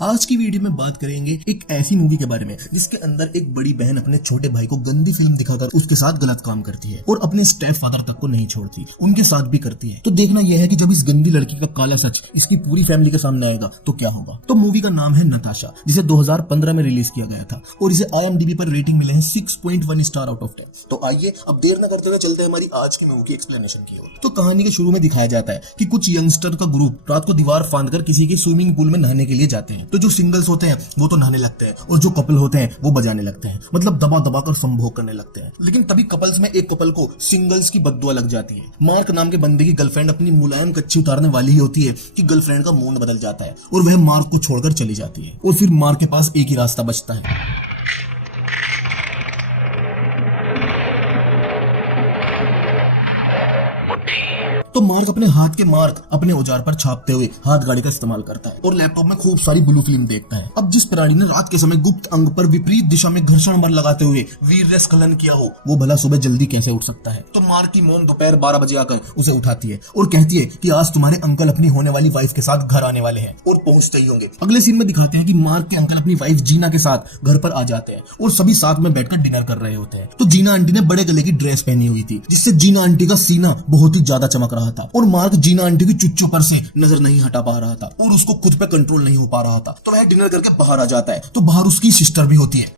आज की वीडियो में बात करेंगे एक ऐसी मूवी के बारे में जिसके अंदर एक बड़ी बहन अपने छोटे भाई को गंदी फिल्म दिखाकर उसके साथ गलत काम करती है और अपने स्टेप फादर तक को नहीं छोड़ती, उनके साथ भी करती है। तो देखना यह है कि जब इस गंदी लड़की का काला सच इसकी पूरी फैमिली के सामने आएगा तो क्या होगा। तो मूवी का नाम है नताशा, जिसे 2015 में रिलीज किया गया था और इसे IMDb पर रेटिंग मिले हैं 6.1 स्टार आउट ऑफ 10। तो आइए अब देर न करते हुए चलते हैं हमारी आज की मूवी की एक्सप्लेनेशन की ओर। तो कहानी के शुरू में दिखाया जाता है कि कुछ यंगस्टर का ग्रुप रात को दीवार फांदकर किसी के स्विमिंग पूल में नहाने के लिए जाते हैं। तो जो सिंगल्स होते हैं वो तो नहाने लगते हैं और जो कपल होते हैं वो बजाने लगते हैं, मतलब दबा दबा कर संभोग करने लगते हैं। लेकिन तभी कपल्स में एक कपल को सिंगल्स की बद्दुआ लग जाती है। मार्क नाम के बंदे की गर्लफ्रेंड अपनी मुलायम कच्ची उतारने वाली ही होती है कि गर्लफ्रेंड का मूड बदल जाता है और वह मार्क को छोड़कर चली जाती है और फिर मार्क के पास एक ही रास्ता बचता है। तो मार्क अपने हाथ के मार्क अपने औजार पर छापते हुए हाथ गाड़ी का इस्तेमाल करता है और लैपटॉप में खूब सारी ब्लू फिल्म देखता है। अब जिस प्राणी ने रात के समय गुप्त अंग पर विपरीत दिशा में घर्षण बल लगाते हुए वीर स्खलन किया हो वो भला सुबह जल्दी कैसे उठ सकता है। तो मार्क की मोम दोपहर 12 बजे आकर उसे उठाती है और कहती है कि आज तुम्हारे अंकल अपनी होने वाली वाइफ के साथ घर आने वाले हैं और पहुंचते ही होंगे। अगले सीन में दिखाते हैं कि मार्क के अंकल अपनी वाइफ जीना के साथ घर पर आ जाते हैं और सभी साथ में बैठकर डिनर कर रहे होते हैं। तो जीना आंटी ने बड़े गले की ड्रेस पहनी हुई थी जिससे जीना आंटी का सीना बहुत ही ज्यादा चमक रहा था और मार्क जीना आंटी की चुच्चू पर से नजर नहीं हटा पा रहा था और उसको खुद पे कंट्रोल नहीं हो पा रहा था। तो वह डिनर करके बाहर आ जाता है। तो बाहर उसकी सिस्टर भी होती है,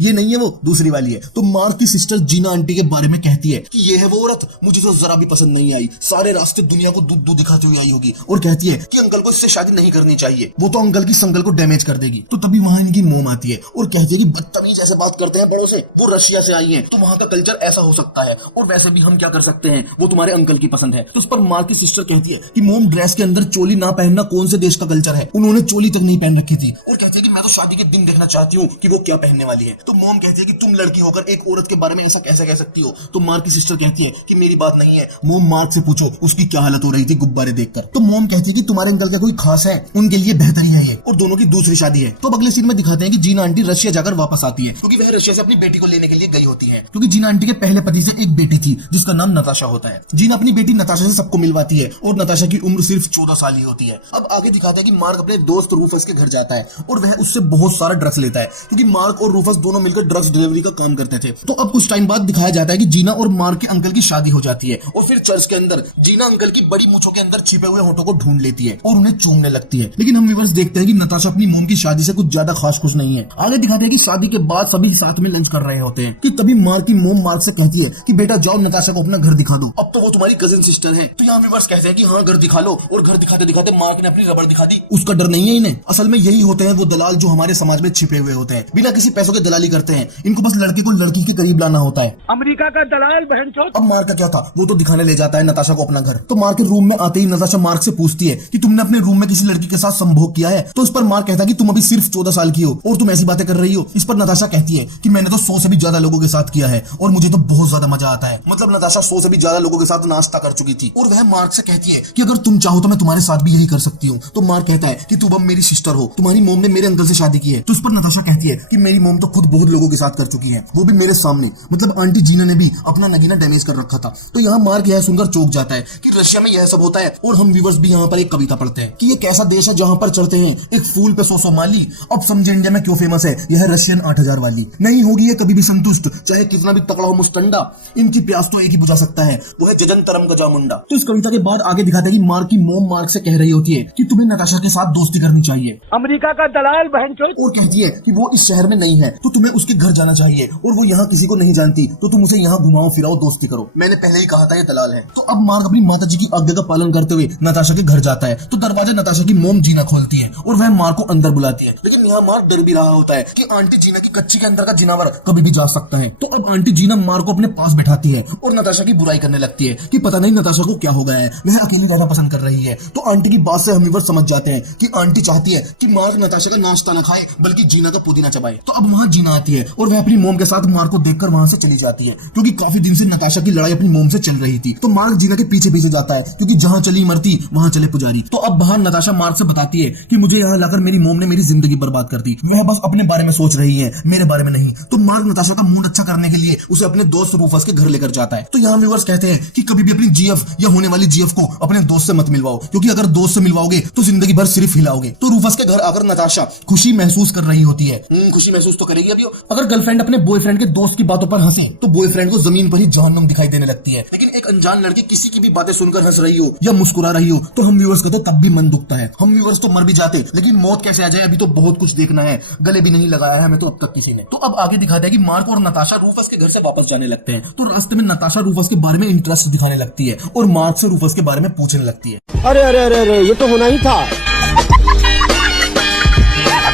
ये नहीं है वो दूसरी वाली है। तो मार्क की सिस्टर जीना आंटी के बारे में कहती है कि ये है वो औरत, मुझे तो जरा भी पसंद नहीं आई, सारे रास्ते दुनिया को दूध दूध दिखाती हुई आई होगी और कहती है कि अंकल को इससे शादी नहीं करनी चाहिए, वो तो अंकल की संकल को डैमेज कर देगी। तो तभी वहां इनकी मोम आती है और कहती है कि बदतमीज ऐसे बात करते हैं बड़ों से, वो रशिया से आई है तो वहां का कल्चर ऐसा हो सकता है और वैसे भी हम क्या कर सकते हैं, वो तुम्हारे अंकल की पसंद है। तो उस पर मार्क की सिस्टर कहती है कि मोम ड्रेस के अंदर चोली ना पहनना कौन से देश का कल्चर है, उन्होंने चोली तक नहीं पहन रखी थी और कहती है कि मैं तो शादी के दिन देखना चाहती हूँ कि वो क्या पहनने वाली है। तो मोम कहती है कि तुम लड़की होकर एक औरत के बारे में ऐसा कैसे कह सकती हो। तो मार्क की सिस्टर कहती है कि मेरी बात नहीं है, मोम मार्क से पूछो उसकी क्या हालत हो रही थी गुब्बारे देखकर। तो मोम कहती है कि तुम्हारे अंकल का कोई खास है, उनके लिए बेहतरी है ये और दोनों की दूसरी शादी है। तो अगले सीन में दिखाते हैं कि जीना आंटी रशिया जाकर वापस आती है क्योंकि वह रशिया से अपनी बेटी को लेने के लिए गई होती है क्योंकि जीना आंटी के पहले पति से एक बेटी थी जिसका नाम नताशा होता है। जीना अपनी बेटी नताशा से सबको मिलवाती है और नताशा की उम्र सिर्फ 14 साल ही होती है। अब आगे दिखाता है कि मार्क अपने दोस्त रूफस के घर जाता है और वह उससे बहुत सारा ड्रग्स लेता है क्योंकि मार्क और रूफस दोनों मिलकर ड्रग्स डिलीवरी का काम करते थे। तो अब कुछ टाइम बाद दिखाया जाता है कि जीना और मार्क के अंकल की शादी हो जाती है और फिर चर्च के अंदर जीना अंकल की बड़ी मूंछों के अंदर छिपे हुए होठों को ढूंढ लेती है और उन्हें चूमने लगती है। लेकिन हम व्यूअर्स देखते हैं कि नताशा अपनी मोम की शादी से कुछ ज्यादा खास खुश नहीं है। आगे दिखाते हैं कि शादी के बाद सभी साथ में लंच कर रहे होते हैं कि तभी मार्क की मोम मार्क से कहती है कि बेटा जाओ नताशा को अपना घर दिखा दो, अब तो वो तुम्हारी कजिन सिस्टर है। तो यहाँ व्यूअर्स कहते हैं कि हाँ घर दिखा लो और घर दिखाते दिखाते मार्क ने अपनी रबड़ दिखा दी। उसका डर नहीं है इन्हें, असल में यही होते हैं वो दलाल जो हमारे समाज में छिपे हुए होते हैं, बिना किसी पैसों के दलाली करते हैं। इनको बस लड़की को लड़की के करीब लाना होता है, अमेरिका का दलाल बहनचोद। अब मार्क का क्या था, वो तो दिखाने ले जाता है नताशा को अपना घर। तो मार्क के रूम में आते ही नताशा मार्क से पूछती है कि तुमने अपने रूम में किसी लड़की के साथ संभोग किया है। तो इस पर मार्क कहता है कि तुम अभी सिर्फ 14 साल की हो और तुम ऐसी बातें कर रही हो। इस पर नताशा कहती है कि मैंने तो 100 से भी ज्यादा लोगों के साथ किया है और मुझे तो बहुत ज्यादा मजा आता है। मतलब नताशा 100 से भी ज्यादा लोगों के साथ नाश्ता कर चुकी थी और वह मार्क से कहती है कि अगर तुम चाहो तो मैं तुम्हारे साथ भी यही कर सकती हूँ। तो मार्क कहता है कि तुम अब मेरी सिस्टर हो, तुम्हारी मोम ने मेरे अंकल से शादी की है। तो उस पर नताशा कहती है कि मेरी मोम तो खुद बहुत लोगों के साथ कर चुकी है, वो भी मेरे सामने, मतलब आंटी जीना ने भी अपना नगीना डैमेज कर रखा था। तो यहाँ मार्क यह सुनकर चौंक जाता है कि रशिया में यह सब होता है और हम व्यूअर्स भी यहाँ पर एक कविता पढ़ते हैं कि ये कैसा देश है जहाँ पर चढ़ते हैं एक फूल पे 100 माली। अब समझे इंडिया में क्यों फेमस है, यह रशियन 8000 वाली। नहीं होगी ये कभी भी संतुष्ट, चाहे कितना भी तकड़ा हो मुस्टंडा, इनकी प्यास तो एक ही बुझा सकता है, वो है जजनतरम गजा मुंडा। तो इस कविता के बाद आगे दिखाते हैं कि मार्क की मोम मार्क से कह रही होती है कि तुम्हें नताशा के साथ दोस्ती करनी चाहिए, अमेरिका का दलाल बहनचोद, और कहती है कि वो इस शहर में नहीं है तो तुम्हें उसके घर जाना चाहिए और वो यहाँ किसी को नहीं जानती तो तुम उसे यहाँ घुमाओ फिराओ दोस्ती करो। मैंने पहले ही कहा था ये दलाल है। तो अब मार्क अपनी माताजी की आज्ञा का पालन करते हुए नताशा के घर जाता है। तो दरवाजा नताशा की मोम जीना खोलती है और वह मार्क को अंदर बुलाती है। लेकिन यहाँ मार्क डर भी रहा होता है कि आंटी जीना की कच्ची के अंदर का जिनावर कभी भी जा सकता है। तो अब आंटी जीना मार्क को अपने पास बैठाती है और नताशा की बुराई करने लगती है कि पता नहीं नताशा को क्या हो गया है, वह अकेली ज्यादा पसंद कर रही है। तो आंटी की बात से हम व्यूअर्स समझ जाते हैं कि आंटी चाहती है कि मार्क नताशा का नाश्ता न खाए बल्कि जीना का पुदीना चबाए। तो अब वहाँ जीना आती है और वह अपनी मोम के साथ मार्क को देखकर वहां से चली जाती है, क्योंकि काफी दिन से नताशा की लड़ाई अपनी मोम से चल रही थी। तो मार्क जीना के पीछे पीछे जाता है, क्योंकि जहां चली मरती वहां चले पुजारी। तो अब बाहर नताशा मार्क से बताती है कि मुझे यहाँ लाकर मेरी मोम ने मेरी जिंदगी बर्बाद कर दी, वह बस अपने बारे में सोच रही है, मेरे बारे में नहीं। तो मार्क नताशा का मूड अच्छा करने के लिए उसे अपने दोस्त रूफस के घर लेकर जाता है। तो यहाँ व्यूअर्स कहते हैं कि कभी भी अपनी जीएफ या होने वाली जीएफ को अपने दोस्त से मत मिलवाओ, क्योंकि अगर दोस्त से मिलवाओगे तो जिंदगी भर सिर्फ हिलाओगे। तो रूफस के घर आकर नताशा खुशी महसूस कर रही होती है। खुशी महसूस तो करेगी अभी। अगर गर्लफ्रेंड अपने बॉयफ्रेंड के दोस्त की बातों पर हंसे तो बॉयफ्रेंड को जमीन पर ही जहन्नुम दिखाई देने लगती है। लेकिन एक अनजान लड़की किसी की भी बातें सुनकर हंस रही हो या मुस्कुरा रही हो तो हम व्यूअर्स का तो तब भी मन दुखता है। हम व्यूअर्स तो मर भी जाते, लेकिन मौत कैसे आ जाए अभी तो बहुत कुछ देखना है। गले भी नहीं लगाया है हमें तो अब तक किसी ने। तो अब आगे दिखाता है कि मार्क और नताशा रूफस के घर से वापस जाने लगते हैं। तो रास्ते में नताशा रूफस के बारे में इंटरेस्ट दिखाने लगती है और मार्क से रूफस के बारे में पूछने लगती है। अरे अरे अरे अरे ये तो होना ही था।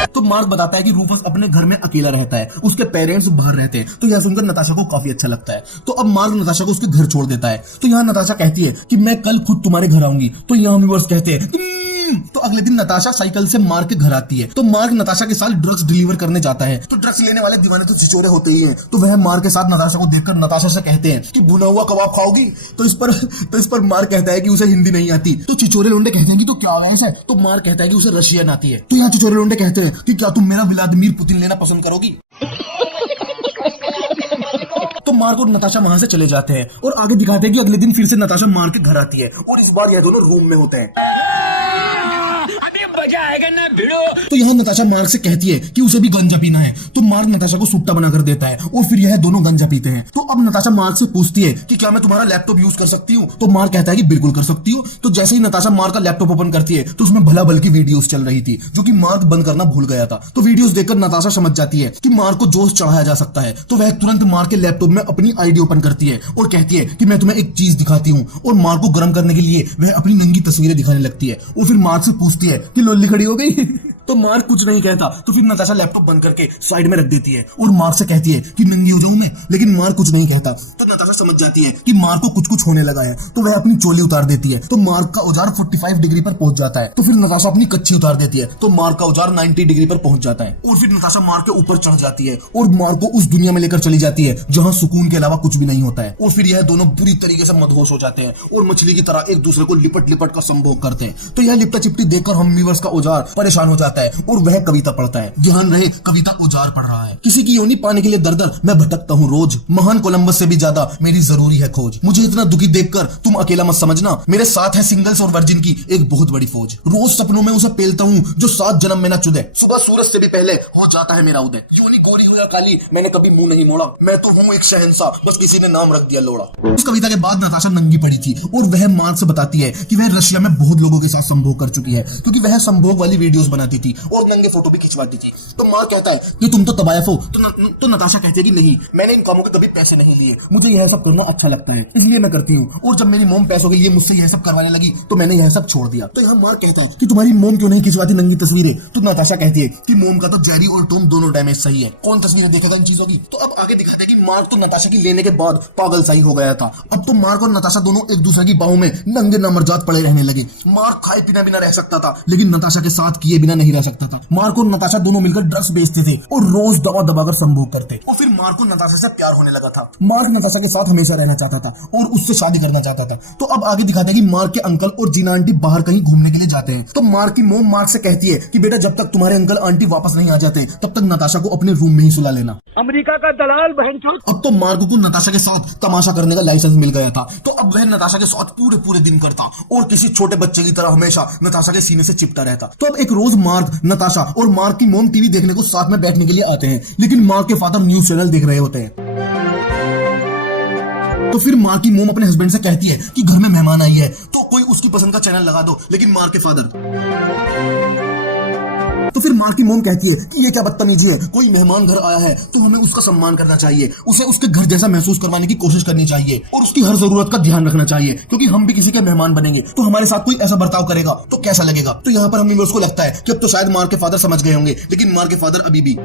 तो मार्क बताता है कि रूफस अपने घर में अकेला रहता है, उसके पेरेंट्स बाहर रहते हैं। तो यह सुनकर नताशा को काफी अच्छा लगता है। तो अब मार्क नताशा को उसके घर छोड़ देता है। तो यहाँ नताशा कहती है कि मैं कल खुद तुम्हारे घर आऊंगी। तो यहाँ व्यूअर्स कहते हैं तो अगले दिन नताशा साइकिल से मार्क के घर आती है। तो मार्क नताशा के साथ ड्रग्स डिलीवर करने जाता है। तो ड्रग्स लेने वाले दीवाने तो छिचोरे होते ही हैं। तो वह मार्क के साथ नताशा को देखकर नताशा से कहते हैं कि भुना हुआ कबाब खाओगी। तो इस पर मार्क कहता है कि उसे हिंदी नहीं आती। तो छिचोरे लोंडे कहते हैं कि तो क्या हो गया इसे। तो मार्क कहता है कि उसे रशियन आती है। तो यहाँ छिचोरे लोंडे कहते हैं कि क्या तुम मेरा व्लादिमीर पुतिन लेना पसंद करोगी। तो मार्क और नताशा वहां से चले जाते हैं और आगे दिखाते हैं कि अगले दिन फिर से नताशा मार्क के घर आती है और इस बार यह दोनों रूम में होते हैं। मजा आएगा ना भिड़ो। तो यहाँ नताशा मार्क से कहती है कि उसे भी गंजा पीना है। तो मार्क नताशा को सुट्टा बनाकर देता है और फिर यह दोनों गंजा पीते हैं। तो अब नताशा मार्क से पूछती है कि क्या मैं तुम्हारा लैपटॉप यूज कर सकती हूँ। तो मार्क कहता है कि बिल्कुल कर सकती हो। तो जैसे ही नताशा मार्क का लैपटॉप ओपन करती है तो उसमें भला भल की वीडियोस चल रही थी, जो कि मार्क बंद करना भूल गया था। तो वीडियोस देखकर नताशा समझ जाती है कि मार्क को जोश चढ़ाया जा सकता है। तो वह तुरंत मार्क के लैपटॉप में अपनी आईडी ओपन करती है और कहती है कि मैं तुम्हें एक चीज दिखाती हूँ। और मार्क को गर्म करने के लिए वह अपनी नंगी तस्वीरें दिखाने लगती है और फिर मार्क से पूछती है कि लोली खड़ी हो गई। तो मार्क कुछ नहीं कहता। तो फिर नताशा लैपटॉप बंद करके साइड में रख देती है और मार्क से कहती है कि नंगी हो जाऊं मैं। लेकिन मार्क कुछ नहीं कहता। तो नताशा समझ जाती है कि मार्क को कुछ होने लगा है। तो वह अपनी चोली उतार देती है। तो मार्क का औजार 45 डिग्री पर पहुंच जाता है। तो फिर नताशा अपनी कच्ची उतार देती है। तो मार्क का औजार 90 डिग्री पर पहुंच जाता है और फिर नताशा मार्क के ऊपर चढ़ जाती है और मार्क को उस दुनिया में लेकर चली जाती है जहां सुकून के अलावा कुछ भी नहीं होता है। और फिर यह दोनों बुरी तरीके से मदहोश हो जाते हैं और मछली की तरह एक दूसरे को लिपट लिपट का संभोग करते हैं। तो यह लिपटा चिपटी देखकर हम व्यूअर्स का औजार परेशान हो जाता है और वह कविता पढ़ता है। ध्यान रहे कविता औजार पढ़ रहा है। किसी की योनि पाने के लिए दर दर मैं भटकता हूँ रोज, महान कोलंबस से भी ज्यादा मेरी जरूरी है खोज। मुझे इतना दुखी देखकर तुम अकेला मत समझना, मेरे साथ है सिंगल्स और वर्जिन की एक बहुत बड़ी फौज। रोज सपनों में उसे पेलता हूँ जो 7 जन्म में न चुदे, सुबह सूरज से भी पहले हो जाता है मेरा उदय। योनि कोरी हो या काली मैंने कभी मुंह नहीं मोड़ा, मैं तो हूँ एक शहंशाह, बस किसी ने नाम रख दिया लोड़ा। उस कविता के बाद नताशा नंगी पड़ी थी और वह मार्क से बताती है कि वह रशिया में बहुत लोगों के साथ संभोग कर चुकी है, क्योंकि वह संभोग वाली वीडियोस बनाती थी और नंगे फोटो भी खिंचवाती थी। तो मार्क कहता है कि तुम तो तबायफ हो। तो नताशा कहती है कि नहीं, मैंने इन कामों के कभी पैसे नहीं लिए, मुझे यह सब करना अच्छा लगता है इसलिए मैं करती हूँ। और जब मेरी मोम पैसों के लिए मुझसे यह सब करवाने लगी तो मैंने यह सब छोड़ दिया। तो यहाँ मार्क कहता है कि तुम्हारी मोम क्यों नहीं खिंचवाती नंगी तस्वीरें। तो नताशा कहती है कि मोम का तो जेरी और टॉम दोनों डैमेज सही है, कौन तस्वीरें देखेगा इन चीजों की। तो अब आगे दिखाते हैं कि मार्क तो नताशा की लेने के बाद पागल सही हो गया था। अब तो मार्क और नताशा दोनों एक दूसरे की बाहों में नंगे नामर्जात पड़े रहने लगे। मार्क खाए पीना बिना रह सकता था, लेकिन नताशा के साथ किए बिना नहीं रह सकता था। मार्क और नताशा दोनों मिलकर ड्रग्स बेचते थे और रोज दवा दबाकर संभोग करते। और फिर मार्क को नताशा से प्यार होने लगा था। मार्क नताशा के साथ हमेशा रहना चाहता था और उससे शादी करना चाहता था। तो अब आगे दिखाते हैं कि मार्क के अंकल और जीना आंटी बाहर कहीं घूमने के लिए जाते हैं। तो मार्क की मोम मार्क से कहती है कि बेटा जब तक तुम्हारे अंकल आंटी वापस नहीं आ जाते तब तक नताशा को अपने रूम में ही सुला लेना। अमेरिका का दलाल बहनचोद। अब तो मार्क को नताशा के साथ तमाशा करने का लाइसेंस मिल गया था। तो अब वह नताशा के साथ पूरे दिन करता और किसी छोटे बच्चे की तरह हमेशा नताशा के सीने से चिपटा रहता। तो अब एक रोज मार्क, नताशा और मार्क की मोम टीवी देखने को साथ में बैठने के लिए आते हैं, लेकिन मार्क के फादर न्यूज चैनल देख रहे होते हैं। तो फिर मार्क की मोम अपने हस्बैंड से कहती है कि घर में मेहमान आई है तो कोई उसकी पसंद का चैनल लगा दो। लेकिन मार्क के फादर तो फिर मार्क की मोम कहती है कि ये क्या बदतमीजी है, कोई मेहमान घर आया है तो हमें उसका सम्मान करना चाहिए, उसे उसके घर जैसा महसूस करवाने की कोशिश करनी चाहिए और उसकी हर जरूरत का ध्यान रखना चाहिए, क्योंकि हम भी किसी के मेहमान बनेंगे तो हमारे साथ कोई ऐसा बर्ताव करेगा तो कैसा लगेगा। तो यहाँ पर हमें उसको लगता है कि अब तो शायद मार्क के फादर समझ गए होंगे, लेकिन मार्क के फादर अभी भी।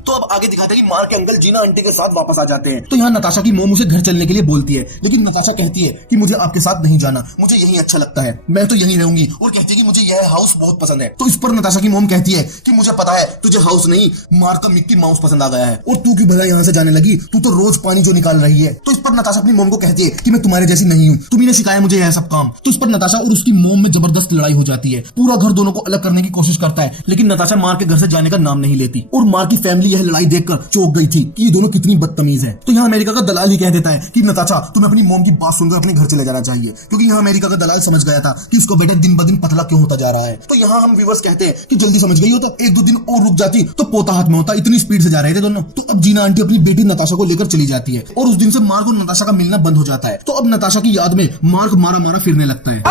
तो अब अब आगे दिखाते हैं कि मार्क के अंकल जीना आंटी के साथ वापस आ जाते हैं। तो यहाँ नताशा की मोम उसे घर चलने के लिए बोलती है, लेकिन नताशा कहती है कि मुझे आपके साथ नहीं जाना, मुझे यहीं अच्छा लगता है, मैं तो यहीं रहूंगी, और कहती है कि मुझे यह हाउस बहुत पसंद है। तो इस पर नताशा की मोम कहती है कि मुझे पता है तुझे हाउस नहीं, मार्क का मिक्की माउस पसंद आ गया है, और तू क्यों भला यहाँ से जाने लगी, तू तो रोज पानी जो निकाल रही है। तो इस पर नताशा अपनी मोम को कहती है कि मैं तुम्हारे जैसी नहीं हूँ, तुम्ही ने सिखाया मुझे यह सब काम। तो इस पर नताशा और उसकी मोम में जबरदस्त लड़ाई हो जाती है, पूरा घर दोनों को अलग करने की कोशिश करता है, लेकिन नताशा मार्क के घर से जाने का नाम नहीं लेती, और मार्क की फैमिली यह लड़ाई देखकर चौंक गई थी कि ये दोनों कितनी बदतमीज है। तो यहाँ अमेरिका का दलाल ही कह देता है कि नताशा तुम्हें अपनी मोम की बात सुनकर अपने घर चले जाना चाहिए, क्योंकि यहाँ अमेरिका का दलाल समझ गया था कि इसको बेटे दिन ब दिन पतला क्यों होता जा रहा है। तो यहाँ हम व्यूअर्स कहते हैं कि जल्दी समझ गई होता, एक दो दिन और रुक जाती तो पोता हाथ में होता, इतनी स्पीड से जा रहे थे दोनों। तो अब जीना आंटी अपनी बेटी नताशा को लेकर चली जाती है, और उस दिन से मार्क और नताशा का मिलना बंद हो जाता है। तो अब नताशा की याद में मार्क मारा मारा फिरने लगता है।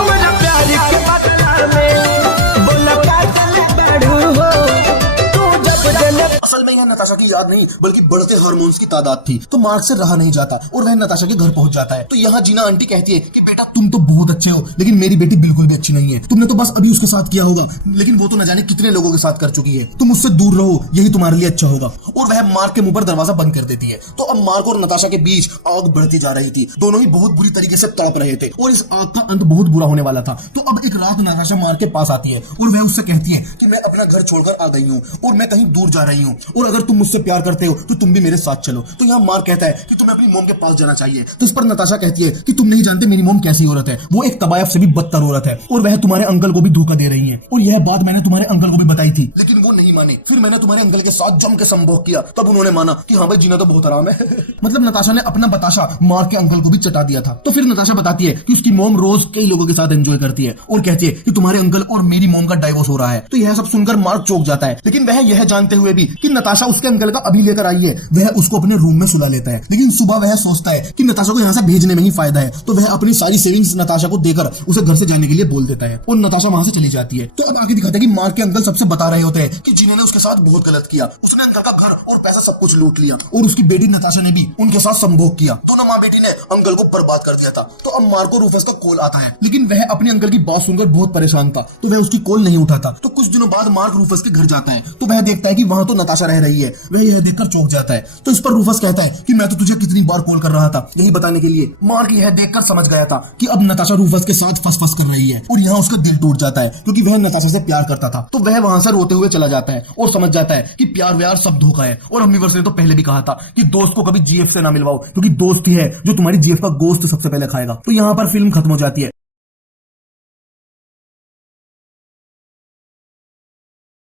असल में यह नताशा की याद नहीं बल्कि बढ़ते हार्मोन्स की तादाद थी। तो मार्क से रहा नहीं जाता और वह नताशा के घर पहुंच जाता है। तो यहाँ जीना आंटी कहती है कि बेटा तुम तो बहुत अच्छे हो, लेकिन मेरी बेटी बिल्कुल भी अच्छी नहीं है, तुमने तो बस अभी उसके साथ किया होगा, लेकिन वो तो न जाने कितने लोगों के साथ कर चुकी है, तुम उससे दूर रहो, यही तुम्हारे लिए अच्छा होगा। और वह मार्क के मुंह पर दरवाजा बंद कर देती है। तो अब मार्क और नताशा के बीच आग बढ़ती जा रही थी, दोनों ही बहुत बुरी तरीके से तड़प रहे थे, और इस आग का अंत बहुत बुरा होने वाला था। तो अब एक रात नताशा मार्क के पास आती है और वह उससे कहती है कि मैं अपना घर छोड़कर आ गई हूँ और मैं कहीं दूर जा रही हूँ, और अगर तुम मुझसे प्यार करते हो तो तुम भी मेरे साथ चलो। तो यहाँ मार्क कहता है कि तुम्हें अपनी मोम के पास जाना चाहिए। तो इस पर नताशा कहती है कि तुम नहीं जानते मेरी मोम कैसी औरत है, वो एक तबायफ से भी बदतर औरत है, और वह तुम्हारे अंकल को भी धोखा दे रही है, और यह बात मैंने तुम्हारे अंकल को भी बताई थी, लेकिन वो नहीं माने। फिर मैंने तुम्हारे अंकल के साथ जम के संभोग किया, तब उन्होंने माना कि हाँ भाई जीना तो बहुत आराम है। मतलब नताशा ने अपना बताशा मार्क के अंकल को भी चटा दिया था। तो फिर नताशा बताती है कि उसकी मोम रोज कई लोगों के साथ एंजॉय करती है, और कहती है कि तुम्हारे अंकल और मेरी मोम का डाइवोर्स हो रहा है। तो यह सब सुनकर मार्क चौंक जाता है, लेकिन वह यह जानते हुए भी कि नताशा उसके अंकल का अभी लेकर आई है, वह उसको अपने रूम में सुला लेता है। लेकिन सुबह वह सोचता है कि नताशा को यहाँ से भेजने में ही फायदा है, तो वह अपनी सारी सेविंग्स नताशा को देकर उसे घर से जाने के लिए बोल देता है, और नताशा वहां से चली जाती है। तो अब आगे दिखाते हैं कि मार्क के अंकल सबसे बता रहे होते हैं कि जीना ने उसके साथ बहुत गलत किया, उसने अंकल का घर और पैसा सब कुछ लूट लिया, और उसकी बेटी नताशा ने भी उनके साथ संभोग किया, दोनों माँ बेटी ने अंकल को बर्बाद कर दिया था। तो अब मार्क को रूफस का कॉल आता है, लेकिन वह अपने अंकल की बात सुनकर बहुत परेशान था, तो वह उसकी कॉल नहीं उठाता। तो कुछ दिनों बाद मार्क रूफस के घर जाता है, तो वह देखता है कि वहां तो नताशा रह रही है, वह यह देखकर चौंक जाता है। तो इस पर रूफस कहता है कि मैं तो तुझे कितनी बार कॉल कर रहा था यही बताने के लिए। मार्क यह देखकर समझ गया था कि अब नताशा रूफस के साथ फस कर रही है, और यहाँ उसका दिल टूट जाता है, क्योंकि वह नताशा से प्यार करता था। तो वह वहां से रोते हुए चला जाता है और समझ जाता है कि प्यार व्यार सब धोखा है। और अम्मीवर्स ने तो पहले भी कहा था कि दोस्त को कभी जीएफ से ना मिलवाओ, क्योंकि दोस्त ही है जो तुम्हारी जीएफ का गोश्त सबसे पहले खाएगा। तो यहाँ पर फिल्म खत्म हो जाती है।